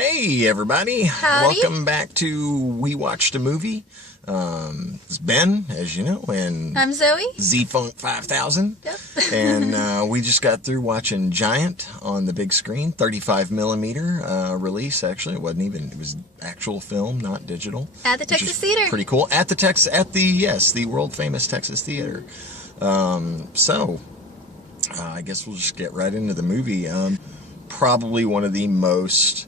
Hey everybody, Howdy. welcome back to We Watched a Movie. It's Ben, as you know, and I'm Zoe. Z-Funk 5000. Yep. And we just got through watching Giant on the big screen, 35 millimeter release. Actually, it was actual film, not digital. At the Texas Theater. Pretty cool. At the world famous Texas Theater. I guess we'll just get right into the movie. Probably one of the most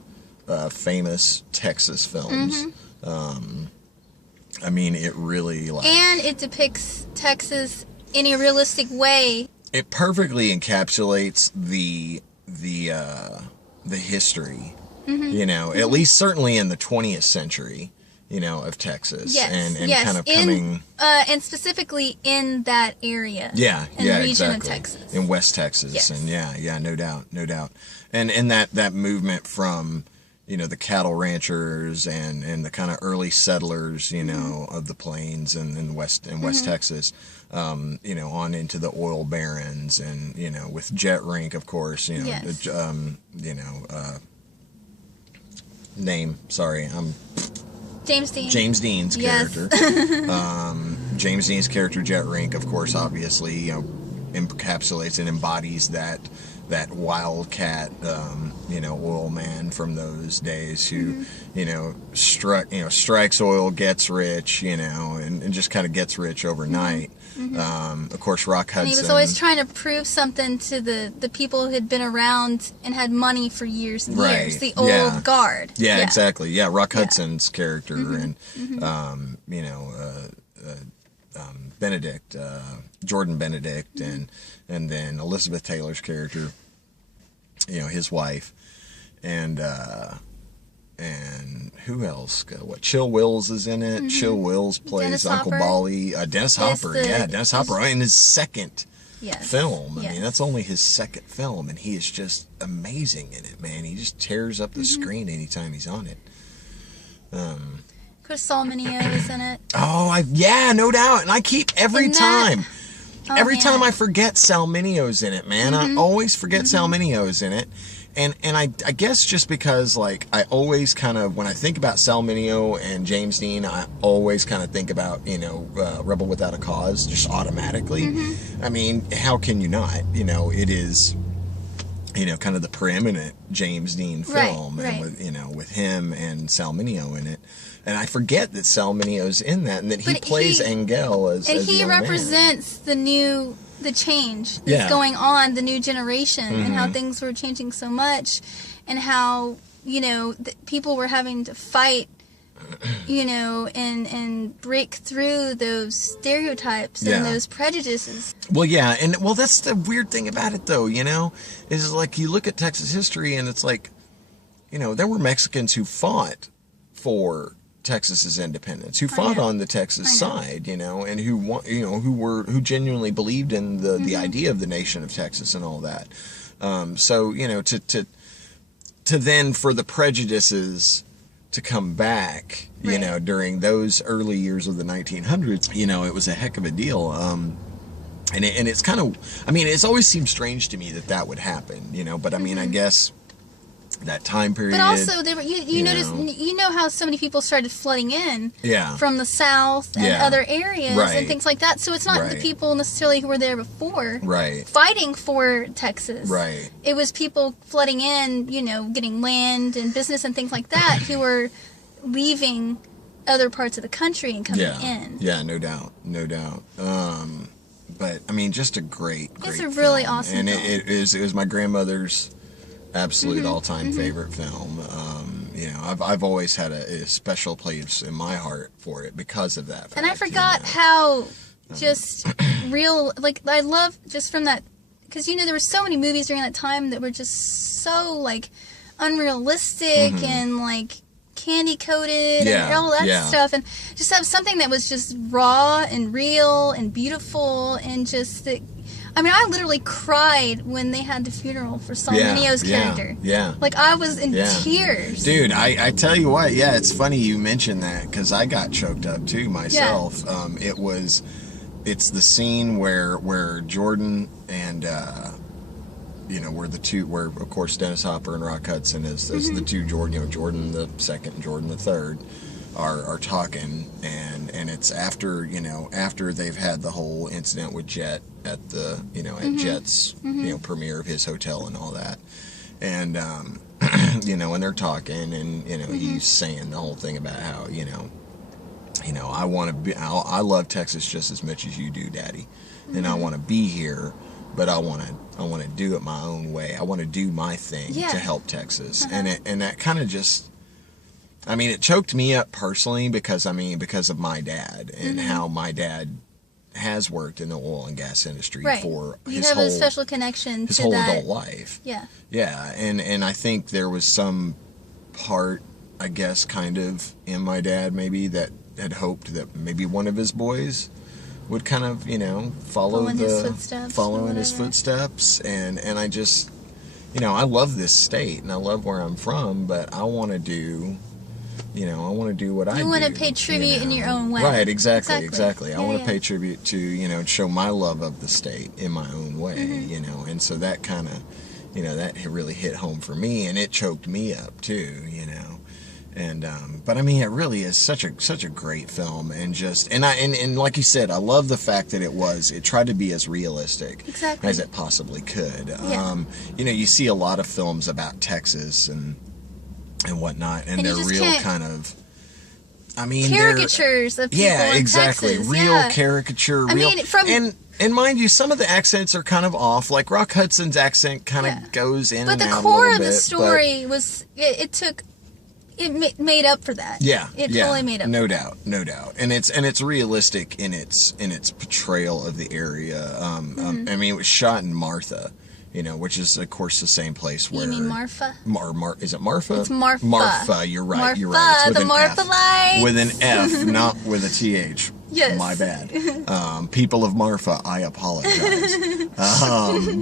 famous Texas films. I mean, it really and it depicts Texas in a realistic way. It perfectly encapsulates the history. You know, at least certainly in the 20th century. You know, of Texas. Yes, and yes. kind of coming and specifically in that area. Yeah, in yeah, the region exactly. of Texas. In West Texas. Yes. And yeah, no doubt. And that movement from, you know, the cattle ranchers and the kind of early settlers, you know, of the plains and in West Texas, you know, on into the oil barons and, you know, with Jett Rink, of course, you know, Yes. James Dean's Yes. character. James Dean's character, Jett Rink, of course, obviously, you know, encapsulates and embodies that wildcat, you know, oil man from those days who, you know, strikes oil, gets rich, you know, and just kind of gets rich overnight. Of course, Rock Hudson. And he was always trying to prove something to the people who had been around and had money for years and years. The old guard. Yeah, exactly. Yeah, Rock Hudson's character and, you know, Benedict, Jordan Benedict, and then Elizabeth Taylor's character, you know, his wife, and who else? Chill Wills is in it. Chill Wills plays Dennis Uncle Hopper. Bolly. Dennis Hopper, Dennis Hopper in his second film. I mean, that's only his second film, and he is just amazing in it, man. He just tears up the screen anytime he's on it. Of course, Sal Mineo is in it. No doubt. And I keep every time man. I forget Sal Mineo's in it, man. I always forget Sal Mineo's in it. And I guess just because, like, I always kind of, when I think about Sal Mineo and James Dean, I always kind of think about, you know, Rebel Without a Cause, just automatically. I mean, how can you not? You know, it is, you know, kind of the preeminent James Dean film, and with, you know, with him and Sal Mineo in it. And I forget that Sal Mineo's in that, and that he plays Angel as and a he young represents the change that's going on, the new generation, and how things were changing so much, and how, you know, people were having to fight, you know, and break through those stereotypes and those prejudices. Well, yeah, and that's the weird thing about it, though, you know, is like you look at Texas history, and it's like, you know, there were Mexicans who fought for Texas's independence, who fought on the Texas side, you know, and who genuinely believed in the idea of the nation of Texas and all that. So, you know, to then for the prejudices to come back, you know, during those early years of the 1900s, you know, it was a heck of a deal. And it's kind of, I mean, it's always seemed strange to me that would happen, you know, but I mean, I guess that time period. But also, there were, you notice, you know how so many people started flooding in from the South and other areas and things like that. So it's not the people necessarily who were there before fighting for Texas. It was people flooding in, you know, getting land and business and things like that who were leaving other parts of the country and coming in. Yeah, no doubt. But, I mean, just a great It's a really awesome film. film. And it was my grandmother's absolute all-time favorite film. You know, I've always had a special place in my heart for it because of that fact, and I forgot how just real, like, I love just from that, because, you know, there were so many movies during that time that were just so, like, unrealistic and, like, candy-coated and all that stuff, and just have something that was just raw and real and beautiful, and just I mean, I literally cried when they had the funeral for Sal Mineo's character. Like, I was in tears. Dude, I tell you what, it's funny you mentioned that, because I got choked up, too, myself. It's the scene where Jordan and where of course Dennis Hopper and Rock Hudson is the two Jordan the second and Jordan the third are talking, and it's after they've had the whole incident with Jett at the at Jett's premiere of his hotel and all that, and and they're talking, and he's saying the whole thing about how I love Texas just as much as you do, Daddy, and I want to be here, but I want to do it my own way. I want to do my thing to help Texas, and that kind of just, it choked me up personally because of my dad and how my dad has worked in the oil and gas industry for his whole special connection his to whole that. adult life. Yeah, and I think there was some part, I guess, kind of in my dad maybe that had hoped that maybe one of his boys would kind of follow in his footsteps, and I just I love this state and I love where I'm from, but I want to do what I do. You want to pay tribute in your own way. Right, exactly. Yeah, I want to pay tribute to, show my love of the state in my own way, and so that kind of, that really hit home for me, and it choked me up too, and, but it really is such a great film, and like you said, I love the fact that it tried to be as realistic as it possibly could. Yeah. You see a lot of films about Texas and whatnot, and they're real kind of, caricatures of people in Texas. Real caricature, and mind you, some of the accents are kind of off, like Rock Hudson's accent kind of goes in and out a little bit. But the core of the story was, it made up for that. Yeah. It totally made up no for doubt, that. No doubt. And it's realistic in its portrayal of the area. It was shot in Martha, which is, of course, the same place where... You mean Marfa? Is it Marfa? It's Marfa. Marfa, you're right. Marfa, you're right. It's with the an Marfa F. lights. With an F, not with a TH. Yes. My bad. People of Marfa, I apologize.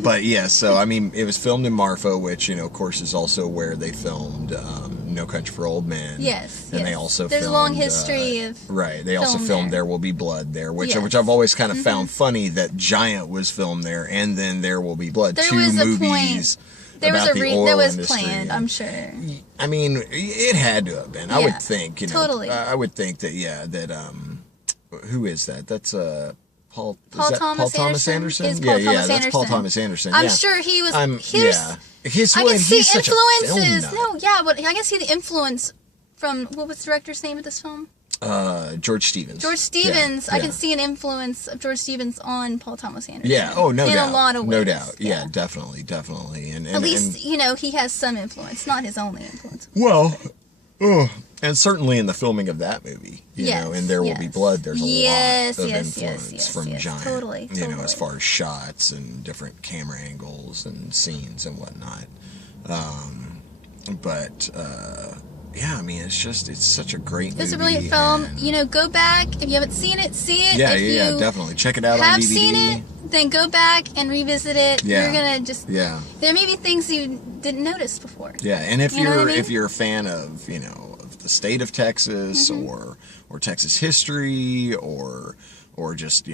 But yeah, so, it was filmed in Marfa, which, of course, is also where they filmed No Country for Old Men. Yes. And they also There's filmed... a long history of... Right. They also filmed There Will Be Blood there, which I've always kind of found funny that Giant was filmed there, and then There Will Be Blood. There two was a movies point. There was about the oil that was industry. planned, I'm sure. It had to have been. I would think, totally. I would think that, who is that? That's Paul Thomas Anderson? That's Paul Thomas Anderson. I'm sure he was. I can see influences. But I can see the influence from what was the director's name of this film? George Stevens. I can see an influence of George Stevens on Paul Thomas Anderson. Yeah. Oh, no doubt. In a lot of ways. No doubt. Yeah, definitely. And at least he has some influence, not his only influence. Well. And certainly in the filming of that movie, in There Will Be Blood, there's a lot of influence from Giant, totally. As far as shots and different camera angles and scenes and whatnot. It's such a great movie. It's a brilliant film. Go back. If you haven't seen it, see it. Yeah, definitely. Check it out on DVD. Have seen it, then go back and revisit it. Yeah. You're going to just... Yeah. There may be things you didn't notice before. Yeah, and if you're a fan of, of the state of Texas or Texas history or just,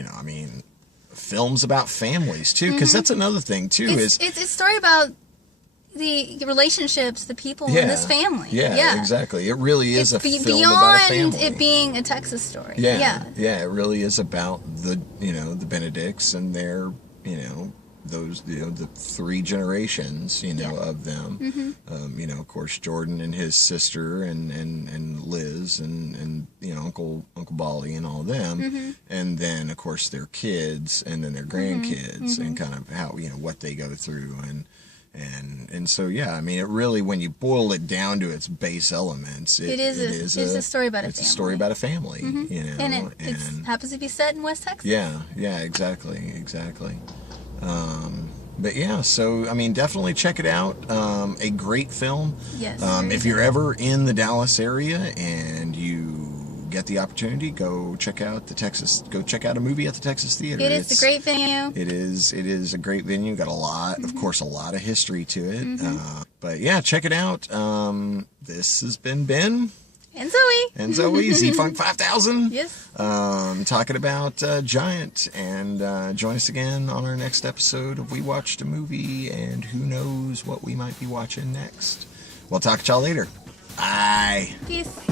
films about families, too, because that's another thing, too. It's a story about the relationships, the people in this family. Yeah, exactly. It really is a film about a family. Beyond it being a Texas story. Yeah, it really is about the Benedicts and their, those, the three generations, of them. Of course, Jordan and his sister and Liz and Uncle Bolly and all them. And then, of course, their kids and then their grandkids and kind of how, what they go through and so it really, when you boil it down to its base elements, it is a story about a family. It's a story about a family, and it happens to be set in West Texas. Yeah, exactly. But definitely check it out. A great film. Yes. If you're ever in the Dallas area and you get the opportunity, go check out a movie at the Texas Theater. It's a great venue. It is a great venue. Got a lot of history to it. But yeah, check it out. This has been Ben. And Zoe. And Zoe, Z-Funk 5000. Yes. Talking about Giant. And join us again on our next episode of We Watched a Movie, and who knows what we might be watching next. We'll talk to y'all later. Bye. Peace.